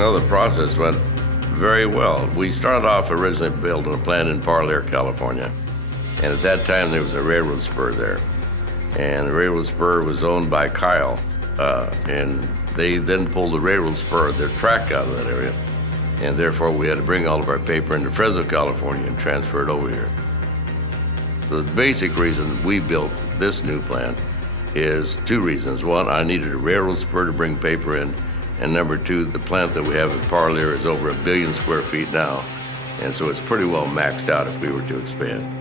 Well, the process went very well. We started off originally building a plant in Parlier, California. And at that time, there was a railroad spur there. And the railroad spur was owned by Kyle. And they then pulled the railroad spur, their track out of that area. And therefore, we had to bring all of our paper into Fresno, California and transfer it over here. The basic reason we built this new plant is two reasons. One, I needed a railroad spur to bring paper in. And number two, the plant that we have at Parlier is over 1 billion square feet now. And so it's pretty well maxed out if we were to expand.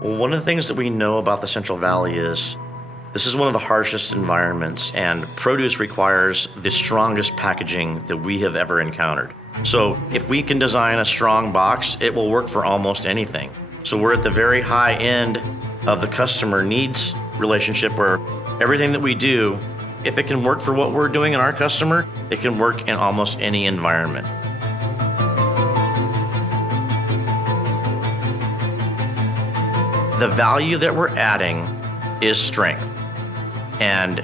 One of the things that we know about the Central Valley is this is one of the harshest environments, and produce requires the strongest packaging that we have ever encountered. So if we can design a strong box, it will work for almost anything. So we're at the very high end of the customer needs relationship where everything that we do, if it can work for what we're doing in our customer, it can work in almost any environment. The value that we're adding is strength and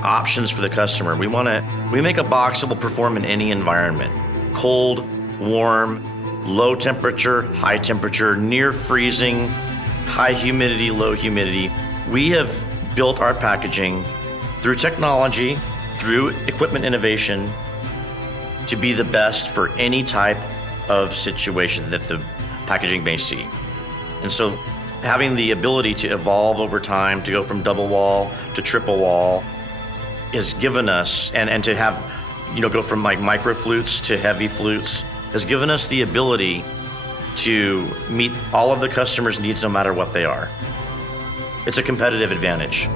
options for the customer. We make a box that will perform in any environment. Cold, warm, low temperature, high temperature, near freezing, high humidity, low humidity. We have built our packaging through technology, through equipment innovation, to be the best for any type of situation that the packaging may see. And so having the ability to evolve over time, to go from double wall to triple wall, has given us, and to have, go from like micro flutes to heavy flutes, has given us the ability to meet all of the customers' needs no matter what they are. It's a competitive advantage.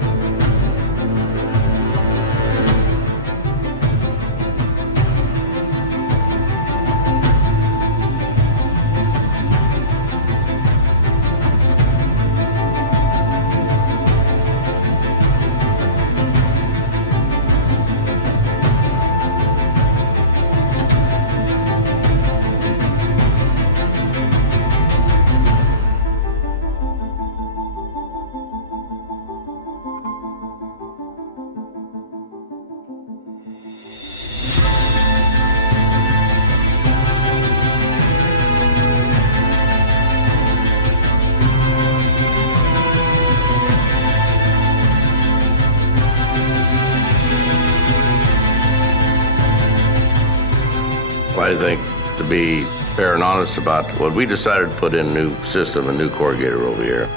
I think, to be fair and honest about when we decided to put in a new system, a new corrugator over here,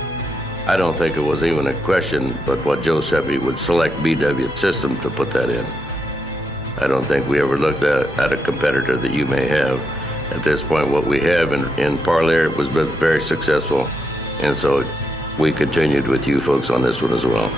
I don't think it was even a question, but what Joe said, we would select BW system to put that in. I don't think we ever looked at a competitor that you may have. At this point, what we have in Parlier was been very successful, and so we continued with you folks on this one as well.